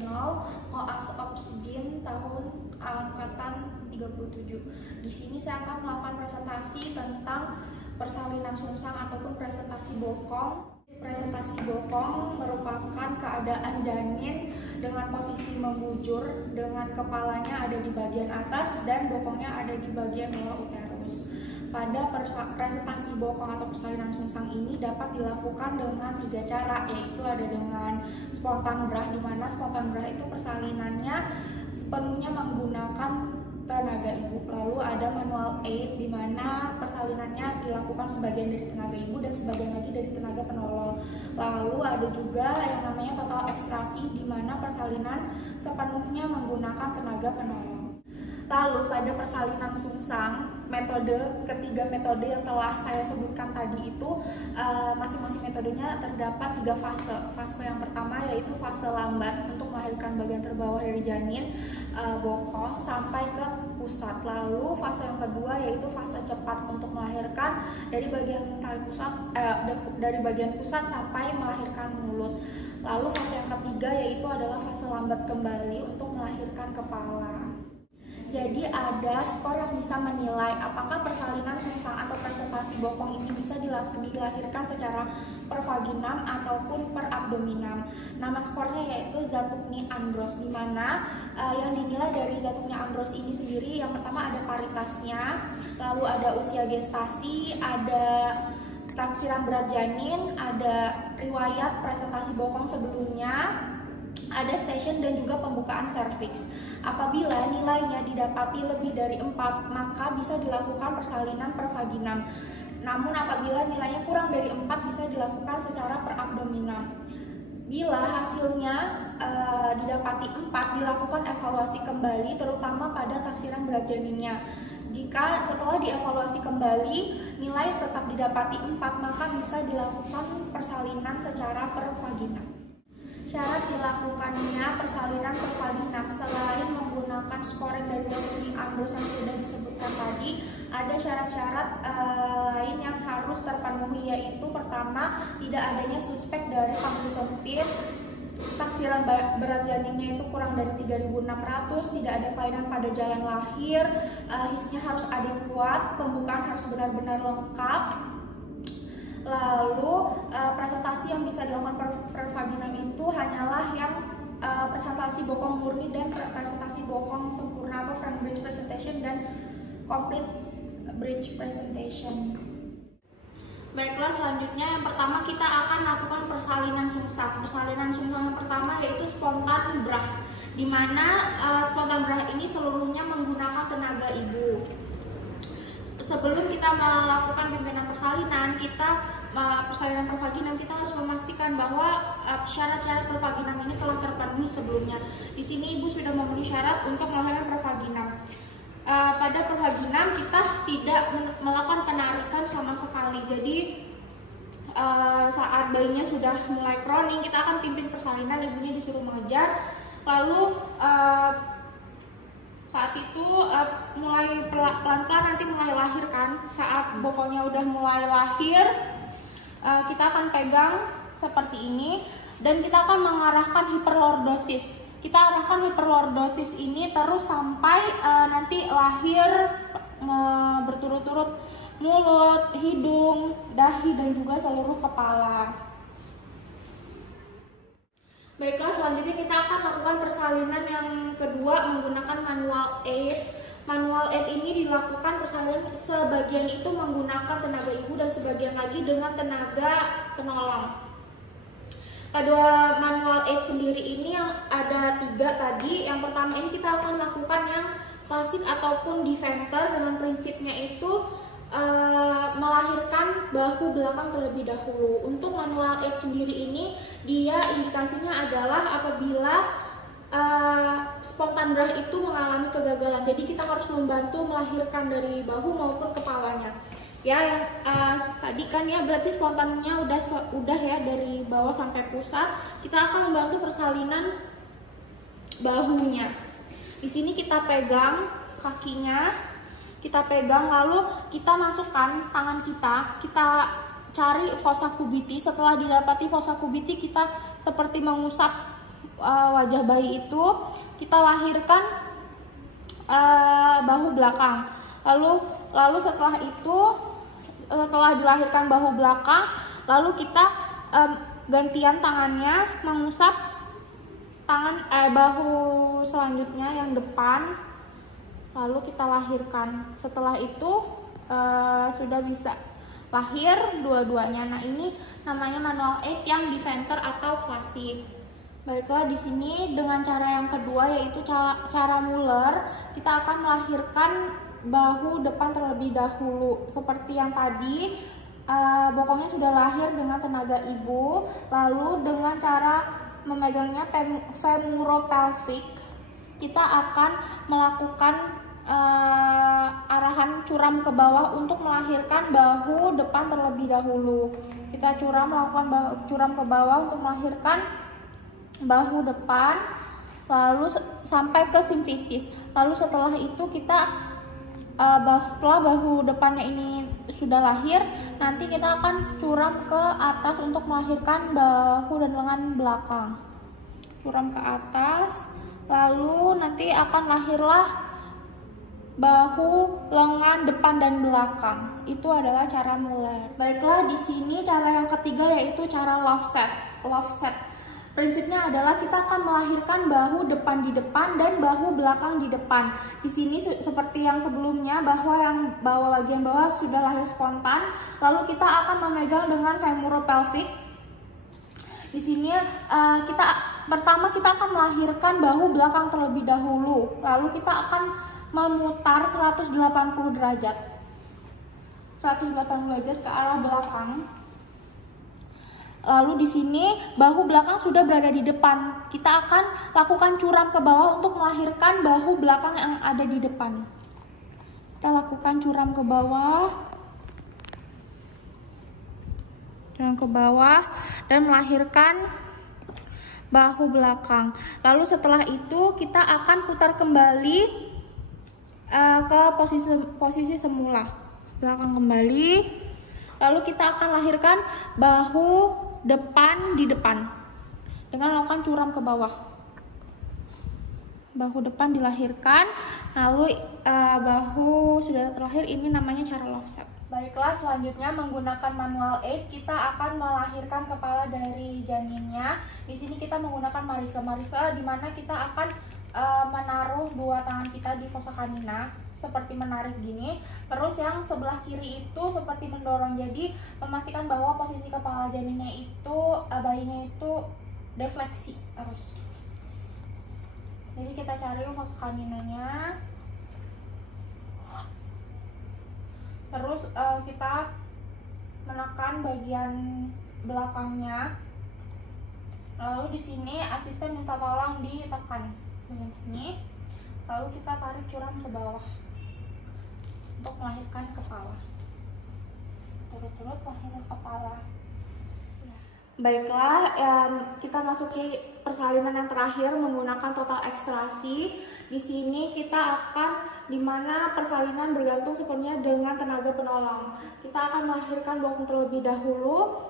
0 koas oksigen tahun angkatan 37. Di sini saya akan melakukan presentasi tentang persalinan sungsang ataupun presentasi bokong. Presentasi bokong merupakan keadaan janin dengan posisi membujur dengan kepalanya ada di bagian atas dan bokongnya ada di bagian bawah uterus. Pada presentasi bokong atau persalinan sungsang ini dapat dilakukan dengan 3 cara, yaitu ada dengan spontan brah, di mana spontan brah itu persalinannya sepenuhnya menggunakan tenaga ibu. Lalu ada manual aid, di mana persalinannya dilakukan sebagian dari tenaga ibu dan sebagian lagi dari tenaga penolong. Lalu ada juga yang namanya total ekstrasi, di mana persalinan sepenuhnya menggunakan tenaga penolong. Lalu pada persalinan sungsang, ketiga metode yang telah saya sebutkan tadi itu masing-masing metodenya terdapat 3 fase. Fase yang pertama yaitu fase lambat untuk melahirkan bagian terbawah dari janin bokong sampai ke pusat. Lalu fase yang kedua yaitu fase cepat untuk melahirkan dari bagian pusat sampai melahirkan mulut. Lalu fase yang ketiga yaitu adalah fase lambat kembali untuk melahirkan kepala. Jadi ada skor yang bisa menilai apakah persalinan sungsang atau presentasi bokong ini bisa dilahirkan secara per vaginam ataupun per abdominam. Nama skornya yaitu Zatukny-Andros, di mana yang dinilai dari Zatukny-Andros ini sendiri yang pertama ada paritasnya, lalu ada usia gestasi, ada taksiran berat janin, ada riwayat presentasi bokong sebelumnya, ada station dan juga pembukaan serviks. Apabila nilainya didapati lebih dari 4, maka bisa dilakukan persalinan per vaginam. Namun apabila nilainya kurang dari 4, bisa dilakukan secara per abdominam. Bila hasilnya didapati 4, dilakukan evaluasi kembali terutama pada taksiran berat janinnya. Jika setelah dievaluasi kembali nilai tetap didapati 4, maka bisa dilakukan persalinan secara per vaginam. Syarat dilakukannya persalinan per vaginam selain menggunakan scoring dari Zatukny-Andros yang sudah disebutkan tadi, ada syarat-syarat lain yang harus terpenuhi, yaitu pertama, tidak adanya suspek dari paru sempit, taksiran berat janinnya itu kurang dari 3.600, tidak ada kelainan pada jalan lahir, hisnya harus adekuat, pembukaan harus benar-benar lengkap. Lalu presentasi yang bisa dilakukan per vaginam itu hanyalah yang presentasi bokong murni dan presentasi bokong sempurna atau frank bridge presentation dan complete bridge presentation. Baiklah, selanjutnya yang pertama kita akan lakukan persalinan sungsang. Persalinan sungsang yang pertama yaitu spontan brah, di mana spontan brah ini seluruhnya menggunakan tenaga ibu. Sebelum kita melakukan pimpinan persalinan, persalinan per vaginam, kita harus memastikan bahwa syarat-syarat per vaginam ini telah terpenuhi sebelumnya. Di sini ibu sudah memenuhi syarat untuk melahirkan per vaginam. Pada per vaginam kita tidak melakukan penarikan sama sekali. Jadi saat bayinya sudah mulai crowning, kita akan pimpin persalinan, ibunya disuruh mengejar. Lalu saat itu mulai pelan-pelan nanti mulai lahir kan. Saat bokongnya udah mulai lahir, kita akan pegang seperti ini dan kita akan mengarahkan hiperlordosis. Kita arahkan hiperlordosis ini terus sampai nanti lahir berturut-turut mulut, hidung, dahi dan juga seluruh kepala. Baiklah, selanjutnya kita akan lakukan persalinan yang kedua menggunakan manual aid. Manual aid ini dilakukan persalinan sebagian itu menggunakan tenaga ibu dan sebagian lagi dengan tenaga penolong. Pada manual aid sendiri ini yang ada 3 tadi. Yang pertama ini kita akan lakukan yang klasik ataupun Deventer, dengan prinsipnya itu melahirkan bahu belakang terlebih dahulu. Untuk manual aid sendiri ini dia indikasinya adalah apabila spontan brah itu mengalami kegagalan. Jadi kita harus membantu melahirkan dari bahu maupun kepalanya. Ya, yang tadi kan ya berarti spontannya udah ya dari bawah sampai pusat. Kita akan membantu persalinan bahunya. Di sini kita pegang kakinya. Kita pegang, lalu kita masukkan tangan kita cari fossa cubiti. Setelah didapati fossa cubiti, kita seperti mengusap wajah bayi itu, kita lahirkan bahu belakang. Lalu setelah itu, setelah dilahirkan bahu belakang, lalu kita gantian tangannya mengusap bahu selanjutnya yang depan, lalu kita lahirkan. Setelah itu sudah bisa lahir dua-duanya. Nah, ini namanya manual aid yang di Venter atau klasik. Baiklah, di sini dengan cara yang kedua, yaitu cara Muller, kita akan melahirkan bahu depan terlebih dahulu. Seperti yang tadi, bokongnya sudah lahir dengan tenaga ibu, lalu dengan cara memegangnya femuropelvic, kita akan melakukan arahan curam ke bawah untuk melahirkan bahu depan terlebih dahulu. Kita melakukan curam ke bawah untuk melahirkan bahu depan, lalu sampai ke simfisis. Lalu setelah itu kita setelah bahu depannya ini sudah lahir, nanti kita akan curam ke atas untuk melahirkan bahu dan lengan belakang. Curam ke atas, lalu nanti akan lahirlah bahu, lengan depan dan belakang. Itu adalah cara Muller. Baiklah, di sini cara yang ketiga yaitu cara Lovset. Prinsipnya adalah kita akan melahirkan bahu depan di depan dan bahu belakang di depan. Di sini seperti yang sebelumnya, bahwa yang bagian bawah sudah lahir spontan, lalu kita akan memegang dengan femuropelvic. Di sini pertama kita akan melahirkan bahu belakang terlebih dahulu, lalu kita akan memutar 180 derajat. 180 derajat ke arah belakang. Lalu di sini bahu belakang sudah berada di depan. Kita akan lakukan curam ke bawah untuk melahirkan bahu belakang yang ada di depan. Kita lakukan curam ke bawah. Curam ke bawah dan melahirkan bahu belakang. Lalu setelah itu kita akan putar kembali ke posisi semula. Belakang kembali. Lalu kita akan lahirkan bahu depan di depan dengan melakukan curam ke bawah. Bahu depan dilahirkan, lalu bahu sudah terlahir. Ini namanya cara Lovset. Baiklah, selanjutnya menggunakan manual aid, kita akan melahirkan kepala dari janinnya. Di sini kita menggunakan Marisla, di mana kita akan menaruh dua tangan kita di fossa canina seperti menarik gini. Terus yang sebelah kiri itu seperti mendorong, jadi memastikan bahwa posisi kepala janinnya itu, bayinya itu defleksi terus. Jadi kita cari fossa caninanya, terus kita menekan bagian belakangnya. Lalu di sini asisten minta tolong ditekan dengan sini, lalu kita tarik curam ke bawah untuk melahirkan kepala. Turut-turut melahirkan kepala. Baiklah, kita masuki persalinan yang terakhir menggunakan total ekstraksi. Di sini kita akan, dimana persalinan bergantung sepenuhnya dengan tenaga penolong. Kita akan melahirkan bokong terlebih dahulu,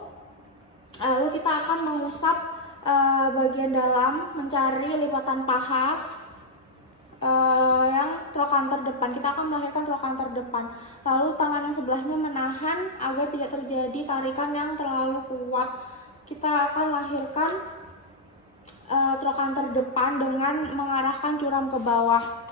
lalu kita akan mengusap bagian dalam, mencari lipatan paha yang trochanter depan. Kita akan melahirkan trochanter depan. Lalu tangan yang sebelahnya menahan agar tidak terjadi tarikan yang terlalu kuat. Kita akan lahirkan trochanter depan dengan mengarahkan curam ke bawah.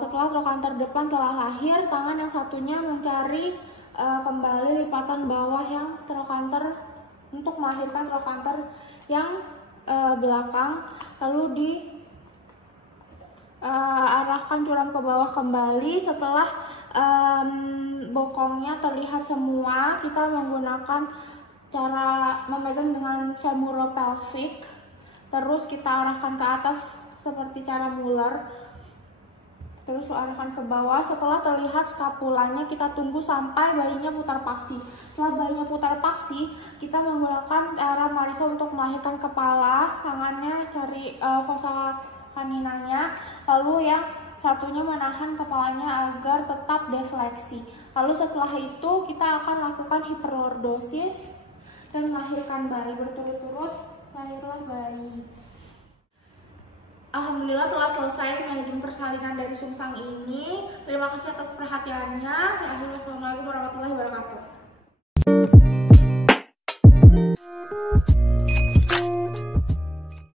Setelah trochanter depan telah lahir, tangan yang satunya mencari kembali lipatan bawah yang trochanter untuk melahirkan trochanter yang belakang, lalu diarahkan curam ke bawah kembali. Setelah bokongnya terlihat semua, kita menggunakan cara memegang dengan femuropelvic, terus kita arahkan ke atas seperti cara Muller, terus arahkan ke bawah. Setelah terlihat skapulanya, kita tunggu sampai bayinya putar paksi. Setelah bayinya putar paksi, kita menggunakan cara Marisa untuk melahirkan kepala. Tangannya cari fossa caninanya, lalu yang satunya menahan kepalanya agar tetap defleksi. Lalu setelah itu kita akan lakukan hiperlordosis dan melahirkan bayi berturut-turut. lahirlah bayi. Alhamdulillah telah selesai manajemen persalinan dari Sungsang ini. Terima kasih atas perhatiannya. Saya akhiri, wassalamualaikum warahmatullahi wabarakatuh.